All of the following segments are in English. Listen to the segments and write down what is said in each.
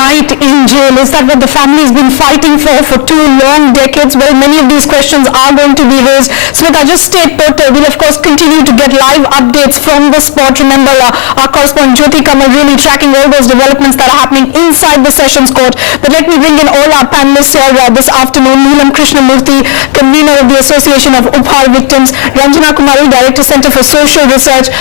night in jail? Is that what the family has been fighting for 2 long decades? Well, many of these questions are going to be raised. Smita, just stay put. We'll of course continue to get live updates from the spot. Remember, our correspondent Jyoti Kamal really tracking all those developments that are happening inside the Sessions Court. But let me bring in all our panelists here this afternoon. Neelam Krishnamurthy, convener of the Association of Upar Victims; Ranjana Kumari, Director, Center for Social Research.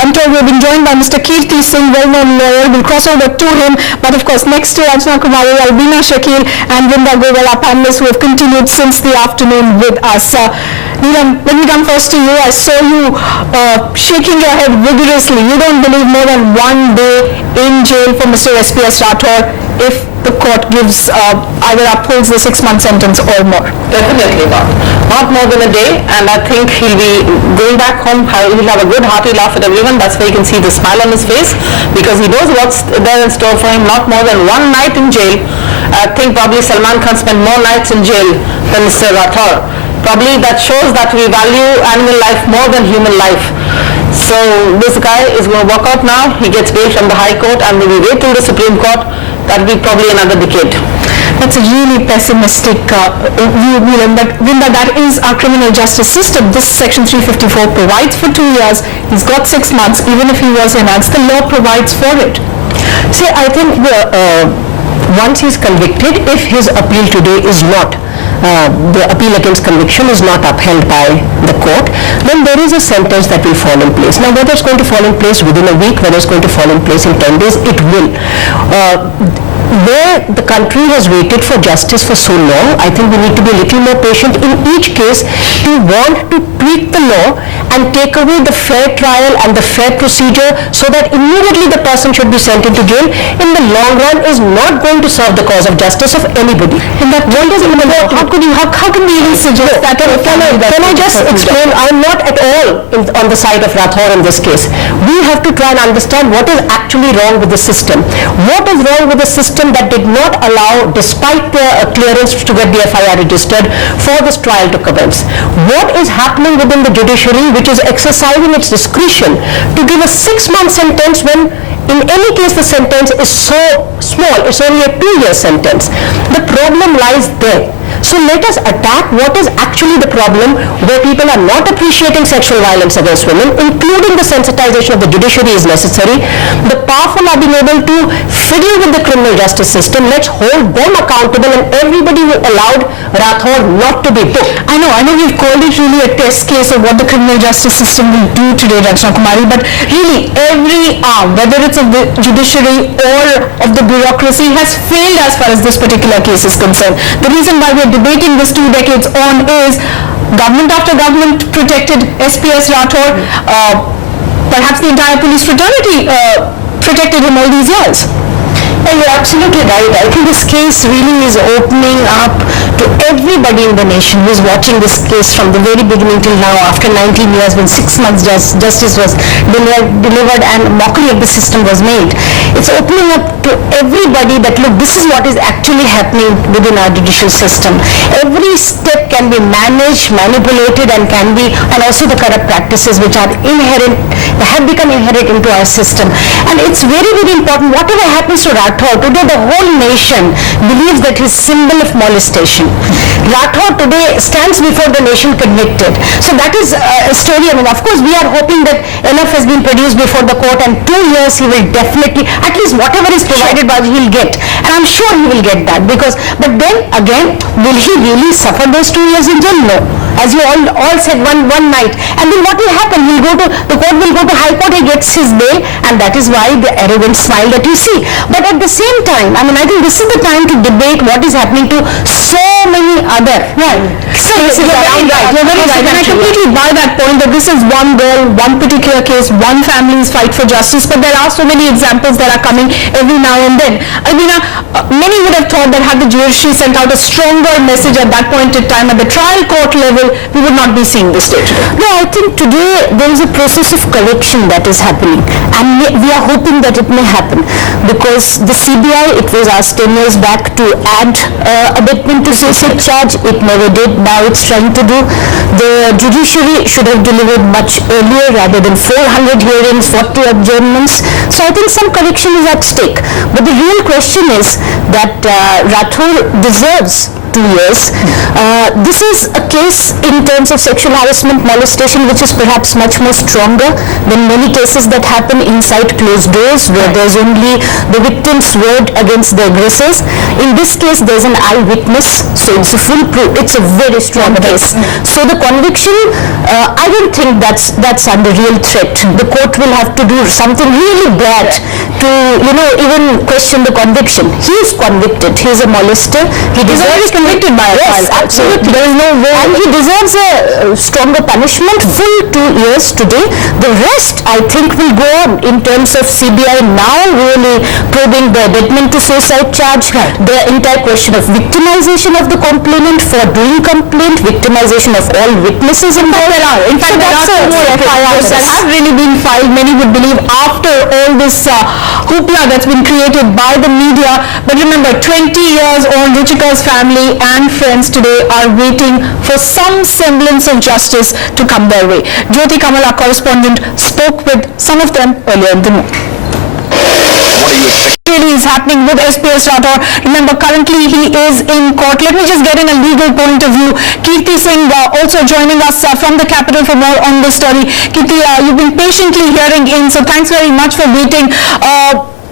I'm told we've been joined by Mr. Kirti Singh, well-known lawyer. We'll cross over to him. But of course, next to Ranjana Kumari, Albina Shakil and Vrinda Goyal, our panelists who have continued since the afternoon with us. Neelam, let me come first to you. I saw you shaking your head vigorously. You don't believe more than 1 day in jail for Mr. SPS Rathore if the court gives either upholds the 6-month sentence or more. Definitely not. Not more than a day, and I think he'll be going back home. He'll have a good hearty laugh at everyone. That's why you can see the smile on his face, because he knows what's there in store for him. Not more than 1 night in jail. I think probably Salman Khan spent more nights in jail than Mr. Rathore. Probably that shows that we value animal life more than human life. So this guy is going to walk out now. He gets bail from the High Court, and when we wait till the Supreme Court, that'll be probably another decade. That's a really pessimistic view, Neelam. But Vrinda, that is our criminal justice system. This Section 354 provides for 2 years. He's got 6 months, even if he was enhanced. The law provides for it. See, I think once he's convicted, if his appeal today is not, the appeal against conviction is not upheld by the court, then there is a sentence that will fall in place. Now, whether it's going to fall in place within a week, whether it's going to fall in place in 10 days, it will. Where the country has waited for justice for so long, I think we need to be a little more patient in each case to want to tweak the law and take away the fair trial and the fair procedure, so that immediately the person should be sent into jail. In the long run is not going to serve the cause of justice of anybody. And that what does even how can we even suggest that? Can I just explain? I'm not at all on the side of Rathore in this case. We have to try and understand what is actually wrong with the system. What is wrong with the system that did not allow, despite the clearance to get the FIR registered, for this trial to commence? What is happening within the judiciary, which is exercising its discretion to give a 6-month sentence when in any case the sentence is so small? It's only a 2-year sentence. The problem lies there. So let us attack what is actually the problem, where people are not appreciating sexual violence against women, including the sensitization of the judiciary is necessary. The powerful are being able to fiddle with the criminal justice system. Let's hold them accountable, and everybody who allowed Rathore not to be booked. I know we've called it really a test case of what the criminal justice system will do today, Ranjana Kumari, but really every arm, whether it's of the judiciary or of the bureaucracy, has failed as far as this particular case is concerned. The reason why we're debating this 2 decades on is government after government protected SPS Rathore. Perhaps the entire police fraternity protected him all these years. You're absolutely right. I think this case really is opening up to everybody in the nation who is watching this case from the very beginning till now, after 19 years, when 6 months justice was delivered and mockery of the system was made. It's opening up to everybody that, look, this is what is actually happening within our judicial system. Every step can be managed, manipulated, and also the corrupt practices which are inherent, have become inherent into our system. And it's very, very important, whatever happens to Rathore, today the whole nation believes that his symbol of molestation. Rathore today stands before the nation convicted. So that is a story. I mean, of course, we are hoping that enough has been produced before the court, and 2 years he will definitely, at least whatever is provided by, he'll get. And I'm sure he will get that, but then again, will he really suffer those 2 years in jail? No. As you all said, one night. And then what will happen? The court will go to High Court, he gets his bail, and that is why the arrogant smile that you see. But at the same time, I mean, I think this is the time to debate what is happening to so many other cases around. You're very right. And I completely buy that point that this is one girl, one particular case, one family's fight for justice, but there are so many examples that are coming every now and then. I mean, many would have thought that had the judiciary sent out a stronger message at that point in time at the trial court level, we would not be seeing this day today. No, I think today there is a process of correction that is happening, and we are hoping that it may happen, because the CBI, it was asked 10 years back to add abatement to suicide charge. It never did. Now it's trying to do. The judiciary should have delivered much earlier rather than 400 hearings, 40 adjournments. So I think some correction is at stake. But the real question is that Rathore deserves 2 years. This is a case in terms of sexual harassment, molestation, which is perhaps much more stronger than many cases that happen inside closed doors, where there's only the victim's word against the aggressors. In this case, there's an eyewitness, so it's a full proof. It's a very strong case. So the conviction, I don't think that's under real threat. The court will have to do something really bad to, even question the conviction. He is convicted. He is a molester. He deserves convicted by a trial. Yes, absolutely. There is no way. And he deserves a stronger punishment, full 2 years today. The rest, I think, will go on in terms of CBI now really probing the abatement to suicide charge, the entire question of victimization of the complainant for doing complaint, victimization of all witnesses involved. In fact, there are two more FIRs that have really been filed, many would believe, after all this hoopla that's been created by the media. But remember, 20 years old Ruchika's family and friends today are waiting for some semblance of justice to come their way. Jyoti Kamal, our correspondent, spoke with some of them earlier in the morning. What are you expecting? Really is happening with SPS Rathore. Remember, currently he is in court. Let me just get in a legal point of view. Kirti Singh also joining us from the capital for more on this story. Kirti, you've been patiently hearing in, so thanks very much for waiting.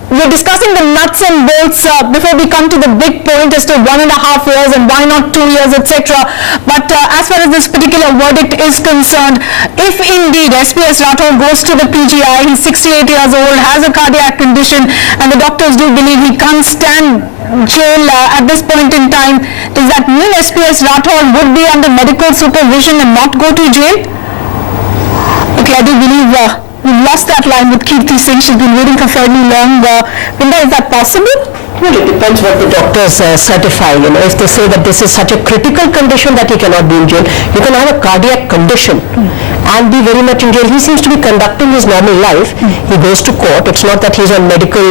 We're discussing the nuts and bolts before we come to the big point as to 1.5 years and why not 2 years, etc. But as far as this particular verdict is concerned, if indeed SPS Rathore goes to the PGI, he's 68 years old, has a cardiac condition, and the doctors do believe he can't stand jail at this point in time, does that mean SPS Rathore would be under medical supervision and not go to jail? Okay, I do believe we've lost that line with Kirti Singh. She's been waiting for fairly long. Vinda, is that possible? Well, it depends what the doctors certify. If they say that this is such a critical condition that he cannot be in jail, you can have a cardiac condition and be very much in jail. He seems to be conducting his normal life. He goes to court. It's not that he's on medical,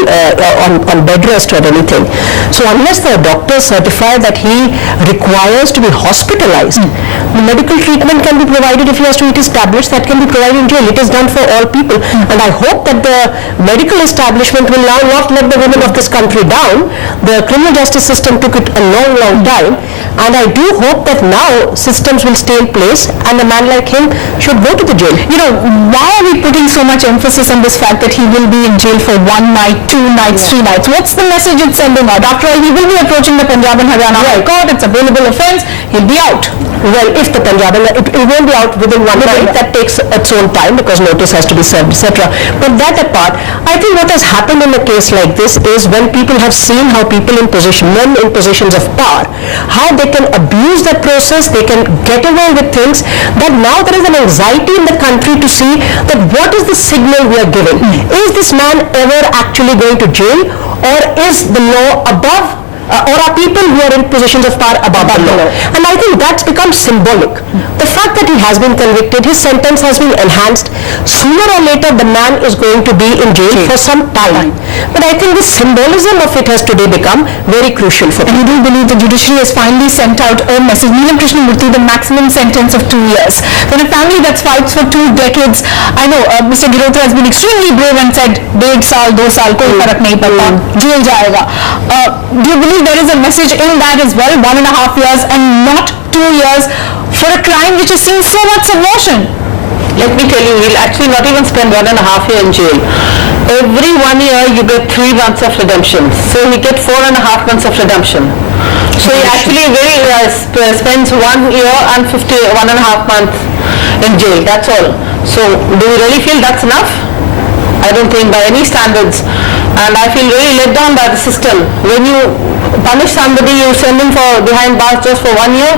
on bed rest or anything. So unless the doctors certify that he requires to be hospitalized, the medical treatment can be provided if he has to eat his tablets. That can be provided in jail. It is done for all people. And I hope that the medical establishment will now not let the women of this country down. The criminal justice system took it a long time, and I do hope that now systems will stay in place and a man like him should go to the jail. Why are we putting so much emphasis on this fact that he will be in jail for 1 night, 2 nights, 3 nights? What's the message it's sending out? After all, he will be approaching the Punjab and Haryana High Court. It's a bailable offence. He'll be out. Well, if the Punjab, it won't be out within 1 night. That takes its own time because notice has to be served, etc. But that apart, I think what has happened in a case like this is when people have seen how people men in positions of power, how they can abuse that process, they can get away with things, that now there is an anxiety in the country to see that what is the signal we are giving. Is this man ever actually going to jail, or is the law above, or are people who are in positions of power above the law? And I think that's become symbolic. The fact that he has been convicted, his sentence has been enhanced, sooner or later the man is going to be in jail for some time. But I think the symbolism of it has today become very crucial for And you do believe the judiciary has finally sent out a message. Neelam Krishnamurthy, the maximum sentence of 2 years. When a family that fights for 2 decades, I know Mr. Girotra has been extremely brave and said, 1.5 साल, 2 साल, कोई फर्क नहीं पड़ता, jail जाएगा. Do you believe there is a message in that as well, 1.5 years and not 2 years for a crime which has seen so much subversion? Let me tell you, he'll actually not even spend 1.5 years in jail. Every 1 year you get 3 months of redemption. So he gets 4.5 months of redemption. So he actually spends 1 year and 1.5 months in jail. That's all. So do you really feel that's enough? I don't think by any standards. And I feel really let down by the system. When you punish somebody, you send him for behind bars just for 1 year.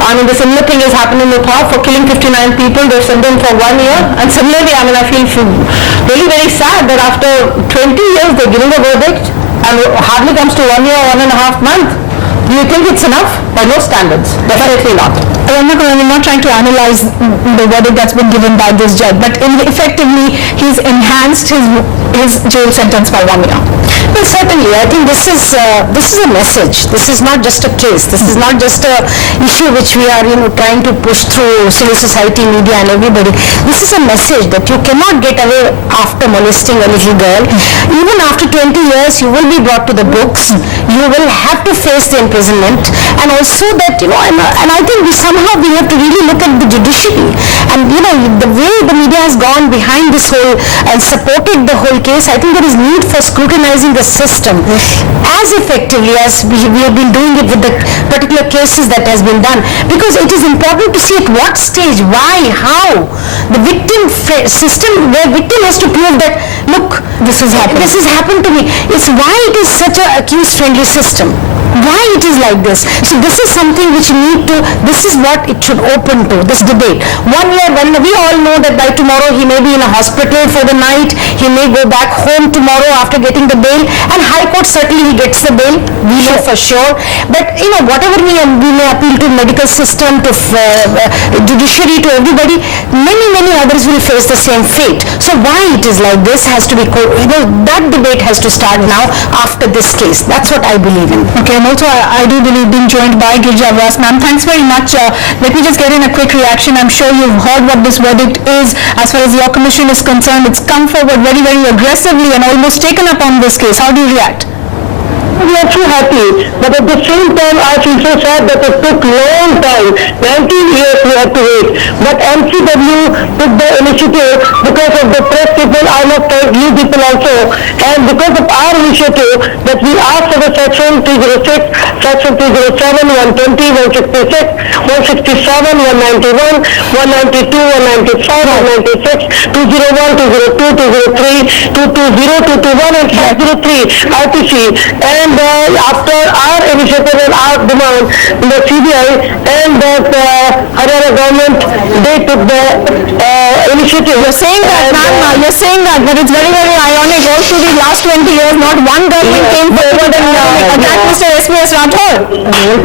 I mean, the similar thing has happened in Nepal for killing 59 people. They sent them for 1 year. And similarly, I mean, I feel really very sad that after 20 years they're giving a verdict and hardly comes to 1 year, 1.5 months. Do you think it's enough? By no standards. Definitely not. I'm not trying to analyze the verdict that's been given by this judge, but effectively he's enhanced his jail sentence by 1 year. Well, certainly, I think this is a message. This is not just a case. This is not just a issue which we are, trying to push through civil society, media and everybody. This is a message that you cannot get away after molesting a little girl. Even after 20 years, you will be brought to the books. You will have to face the imprisonment. And also that, and I think we have to really look at the judiciary. And, the way the media has gone behind this whole and supported the whole case, I think there is need for scrutinizing the system as effectively as we have been doing it with the particular cases that has been done, because it is important to see at what stage, why, how the victim system, where victim has to prove that, look, this has happened to me. It's why it is such a accused friendly system, why it is like this. So this is something which this is what it should open to, this debate. 1 year, when we all know that by tomorrow he may be in a hospital for the night, he may go back home tomorrow after getting the bail, and High Court certainly he gets the bail, we know for sure. But whatever we may appeal to medical system, to judiciary, to everybody, many others will face the same fate. So why it is like this has to be, that debate has to start now after this case. That's what I believe in. Okay, and also I do believe being joined by Girija Vyas. Ma'am, thanks very much. Let me just get in a quick reaction. I'm sure you've heard what this verdict is. As far as your commission is concerned, it's come forward very, very aggressively and almost taken up on this case. How do you react? We are so happy, but at the same time I feel so sad that it took long time, 19 years we had to wait. But MCW took the initiative because of the press people, I must thank you people also, and because of our initiative that we asked for the section 306, section 307, 120, 166, 167, 191, 192, 195, 196, 201, 202, 203, 220, 221 and 503 RTC. And after our initiative and our demand, the CBI and the Haryana government, they took the initiative. You're saying that, ma'am, you're saying that, but it's very, very ironic. All through the last 20 years, not one government came forward and attacked Mr. S.B.S. Rathore.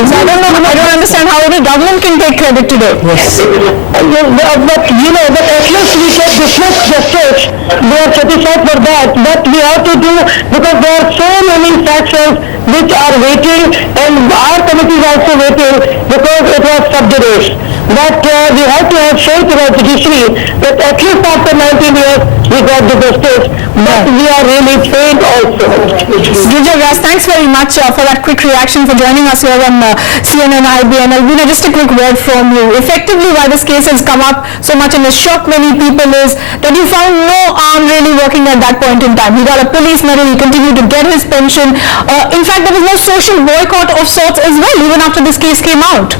So I don't understand how any government can take credit today. Yes. But at least we can dismiss justice. They are satisfied for that. But we have to do, because there are so many factions which are waiting, and our committee is also waiting because it was sub judice. But we have to have faith in our judiciary that at least after 19 years we got the justice. But we are really faint also. Girija Vyas, thanks very much for that quick reaction, for joining us here on CNN IBN. Alvina, just a quick word from you. Effectively, why this case has come up so much and has shocked many people is that you found no arm really working at that point in time. He got a police medal, he continued to get his pension. In fact, there was no social boycott of sorts as well, even after this case came out.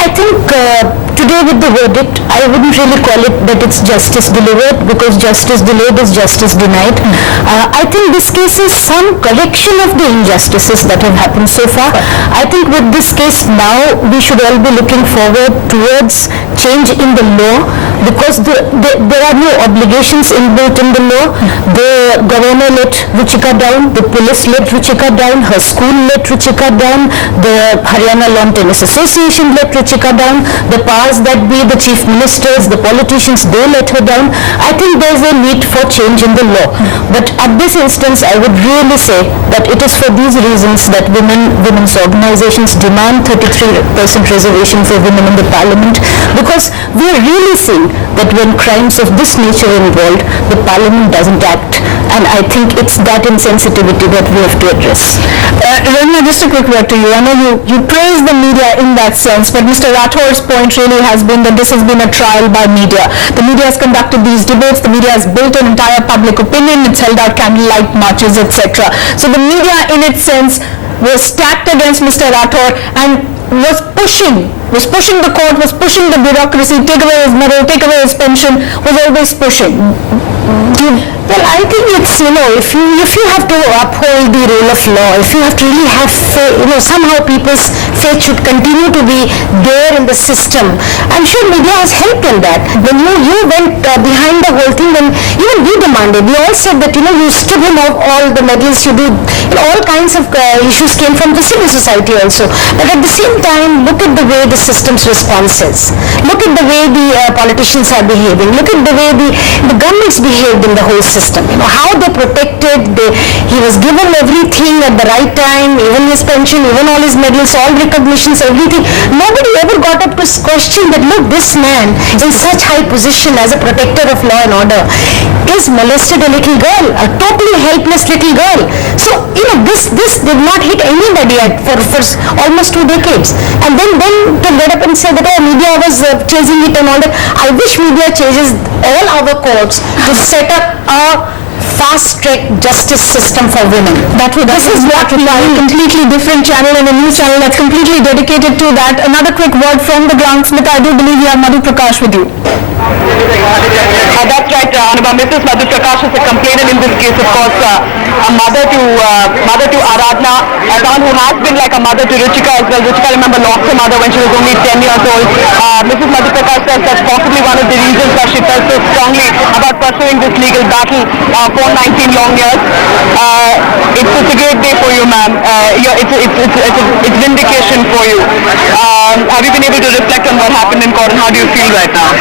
I think today with the verdict, I wouldn't really call it that it's justice delivered, because justice delayed is justice denied. I think this case is some correction of the injustices that have happened so far. I think with this case now, we should all be looking forward towards change in the law, because there are no obligations inbuilt in the law. The governor let Ruchika down, the police let Ruchika down, her school let Ruchika down, the Haryana Lawn Tennis Association let Ruchika down, the powers that be, the chief ministers, the politicians, they let her down. I think there's a need for change in the law. But at this instance, I would really say that it is for these reasons that women's organizations demand 33% reservation for women in the parliament, because we are really seeing that when crimes of this nature are involved, the parliament doesn't act. And I think it's that insensitivity that we have to address. Ravina, just a quick word to you. I know you praise the media in that sense, but Mr. Rathore's point really has been that this has been a trial by media. The media has conducted these debates, the media has built an entire public opinion, it's held out candlelight marches, etc. So the media in its sense was stacked against Mr. Rathore and was pushing the court, was pushing the bureaucracy, take away his medal, take away his pension, was always pushing. Well, I think it's, if you have to uphold the rule of law, if you have to really have faith, somehow people's faith should continue to be there in the system. I'm sure media has helped in that. When you went behind the whole thing, then even we demanded, we all said that, you stripped him of all the medals you do, all kinds of issues came from the civil society also. But at the same time, look at the way the system's response is. Look at the way the politicians are behaving. Look at the way the governments behaved in the whole system. How they protected, he was given everything at the right time, even his pension, even all his medals, all recognitions, everything. Nobody ever got up to question that, look, this man in such high position as a protector of law and order is molested a little girl, a totally helpless little girl. So, this did not hit anybody for almost 2 decades. And then to get up and say that, media was chasing it and all that. I wish media chases all our courts to set up a fast-track justice system for women. This is what we are, a completely different channel and a news channel that's completely dedicated to that. Another quick word from the ground. Smita, I do believe you have Madhu Prakash with you. That's right, Anubha. Mrs. Madhu Prakash is a complainant in this case, of course, a mother to Aradhna, someone who has been like a mother to Ruchika as well. Ruchika, remember, lost her mother when she was only 10 years old. Mrs. Madhu Prakash says that's possibly one of the reasons why she felt so strongly about pursuing this legal battle for 19 long years. It's a great day for you, ma'am. It's vindication for you. Have you been able to reflect on what happened in court and how do you feel right now?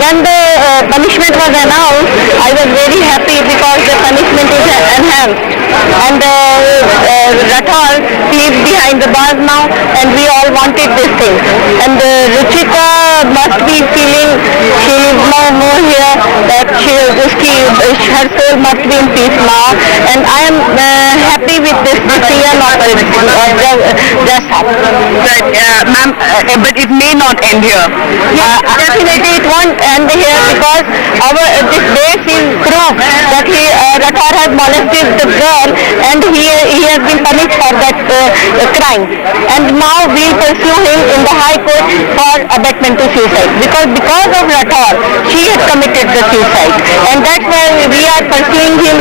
When the punishment was announced, I was very happy because the punishment is enhanced. And Rathore is behind the bars now, and we all wanted this thing. And Ruchika must be feeling she is no more here, that her soul must be in peace now. And I am happy with this decision of just happened. Right, ma'am, but it may not end here. Definitely it won't end here because this case is proof that Rathore has molested the girl and he has been punished for that crime. And now we pursue him in the High Court for abetment to suicide because of Rathore she had committed the suicide, and that's why we are pursuing him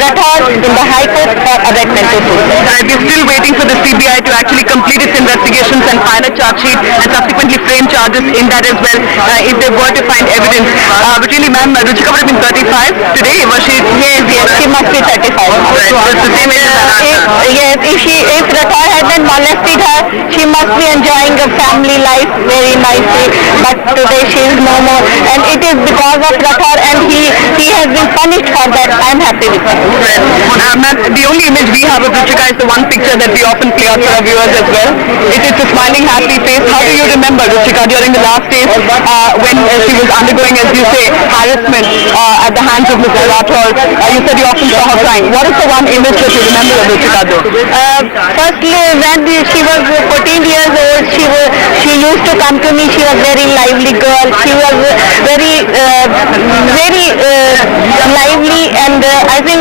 Rathore in the High Court for abetment to suicide. We're still waiting for the CBI to actually complete its investigations and file a charge sheet and subsequently frame charges in that as well if they were to find evidence. But really, ma'am, Ruchika would have been 35 today, was she? Yes, she must be 35. Right, so it's the same age as Aradhna. Yes, if Rathore hadn't molested her, she must be enjoying a family life very nicely. But today she is no more, and it is because of Rathore, and he has been punished for that. I am happy with that. Ma'am, the only image we have of Ruchika is the one picture that we often play out for our viewers as well. It's a smiling, happy face. How do you remember Ruchika during the last days when she was undergoing, as you say, harassment at the hands of Mr. Rathore? You said you often saw her crying. What is the one image that you remember of Ruchika though? Firstly, when she was 14 years old, she used to come to me. She was very lively girl. She was very lively, and I think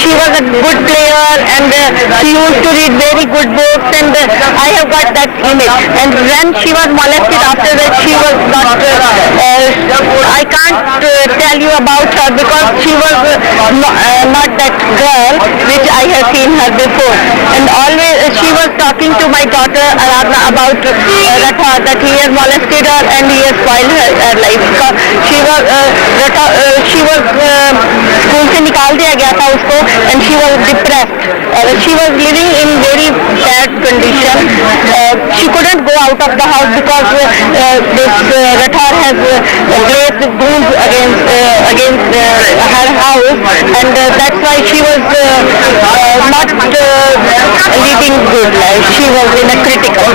she was a good player, and she used to read very good books, and I have got that image. And when she was molested after that, she was not, I can't tell you about her because she was not that girl which I have seen her before. And always she was talking to my daughter Aradhna about Rathore, that he has molested her and he has spoiled her life. Because she was school से निकाल दिया गया था उसको, and she was depressed. She was living in very bad condition. She couldn't go out of the house because this Rathore has placed goons against her house, and that's why she was not leading good life. She was in a critical.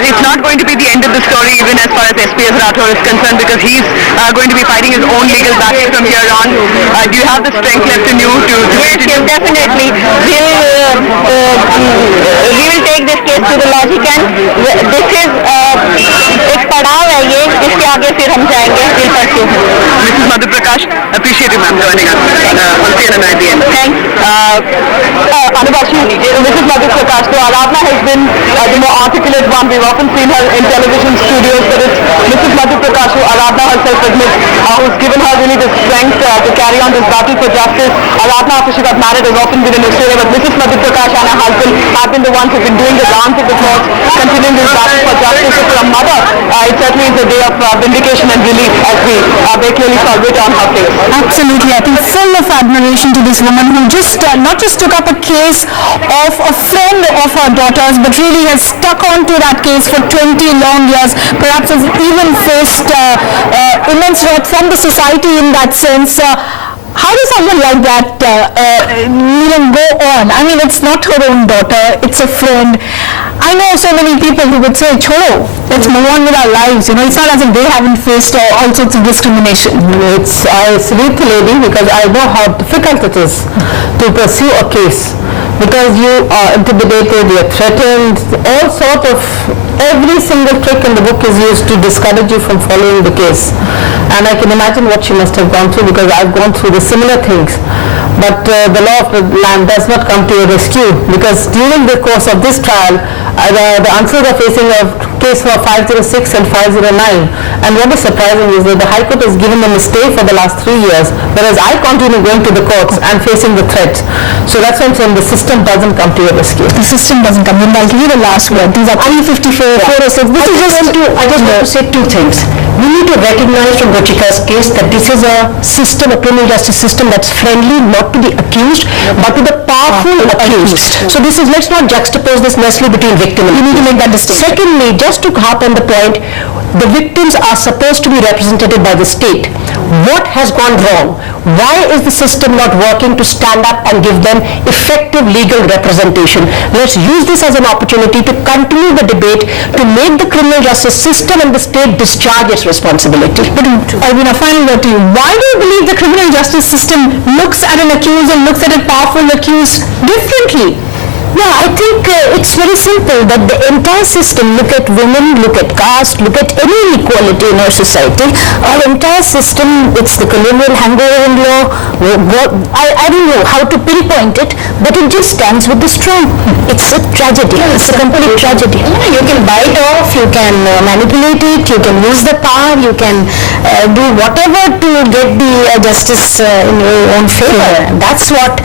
It's not going to be the end of the story even as far as SPS Rathore is concerned, because he's going to be fighting his own legal battle from here on. Do you have the strength left in you to Yes, definitely. We'll we will take this case to the logic and this is एक पड़ाव है ये जिसके आगे फिर हम जाएंगे we'll pursue. Mrs. Madhu Prakash, appreciate you, ma'am, joining us on CNN IBN. Thanks. Anubashi, Mrs. Madhu Prakash, so Aradhana has been the more articulate one. We've often seen her in television studios, but it's Mrs. Madhu Prakash who Aradhana herself admits who's given her really the strength to carry on this battle for justice. Aradhana, after she got married, has often been in Australia, but Mrs. Madhu Prakash and her husband have been the ones who've been doing the rounds of the courts, continuing this battle for justice. So for a mother, it certainly is a day of vindication and relief as we very clearly saw it on her face. Absolutely, I think full of admiration to this woman who just not just took up a case of a friend of her daughter's, but really has stuck on to that case for 20 long years. Perhaps has even faced immense wrath from the society in that sense. How does someone like that go on? I mean, it's not her own daughter, it's a friend. I know so many people who would say, "Cholo, let's move on with our lives." You know, it's not as if they haven't faced all sorts of discrimination. I salute the lady because I know how difficult it is to pursue a case because you are intimidated, you're threatened, all sort of, every single trick in the book is used to discourage you from following the case. And I can imagine what she must have gone through because I've gone through the similar things. But the law of the land does not come to your rescue because during the course of this trial, the answers are facing a case for 506 and 509. And what is surprising is that the High Court has given them a stay for the last 3 years, whereas I continue going to the courts and facing the threat. So that's why I'm saying the system doesn't come to your rescue. The system doesn't come in. I'll give you the last word. These are 354, 406. This is just I just want to say two things. We need to recognize from Ruchika's case that this is a system, a criminal justice system that's friendly not to the accused, but to the powerful accused. So this is, let's not juxtapose this necessarily between victim and accused. You need to make that distinction. Secondly, just to harp on the point, the victims are supposed to be represented by the state. What has gone wrong? Why is the system not working to stand up and give them effective legal representation? Let's use this as an opportunity to continue the debate to make the criminal justice system and the state discharge its responsibility. But Arvina, final word to you. Why do you believe the criminal justice system looks at an accused and looks at a powerful accused differently? Yeah, I think it's very simple that the entire system, look at women, look at caste, look at any inequality in our society, our entire system, it's the colonial hangover in law, I don't know how to pinpoint it, but it just stands with the strong. It's a tragedy, it's a complete tragedy. You can bite off, you can manipulate it, you can use the power, you can do whatever to get the justice in your own favor. That's what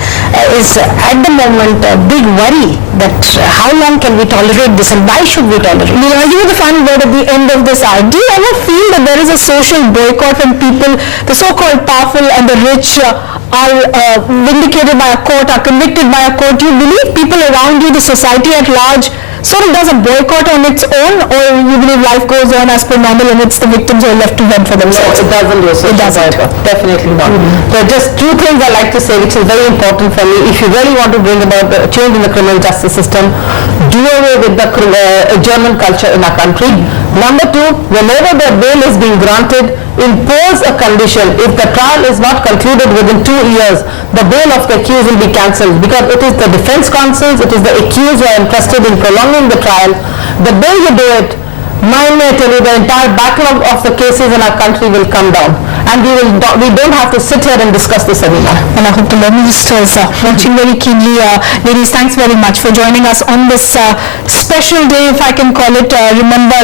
is at the moment a big worry, that how long can we tolerate this and why should we tolerate it? I'll give you the final word at the end of this hour. Do you ever feel that there is a social boycott when people, the so-called powerful and the rich are vindicated by a court, are convicted by a court? Do you believe people around you, the society at large, sort of does a boycott on its own, or you believe life goes on as per normal and it's the victims who are left to fend for themselves? It doesn't do so. It doesn't. Definitely not. There are just two things I like to say which is very important for me. If you really want to bring about a change in the criminal justice system, do away with the German culture in our country. Number two, whenever the bail is being granted, impose a condition. If the trial is not concluded within 2 years, the bail of the accused will be cancelled because it is the defense counsels, it is the accused who are interested in prolonging the trial. The day you do it, mine may tell you the entire backlog of the cases in our country will come down. And we don't have to sit here and discuss this anymore. And I hope the Law Minister is watching very keenly. Ladies, thanks very much for joining us on this special day, if I can call it. Remember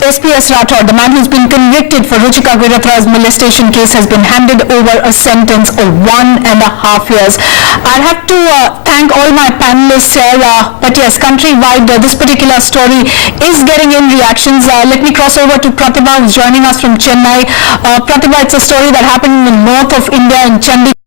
SPS Rathod, the man who's been convicted for Ruchika Girathar's molestation case, has been handed over a sentence of 1.5 years. I'll have to thank all my panelists here. But yes, countrywide, this particular story is getting in reactions. Let me cross over to Pratibha, who's joining us from Chennai. Pratibha, it's a story that happened in the north of India, in Chandigarh.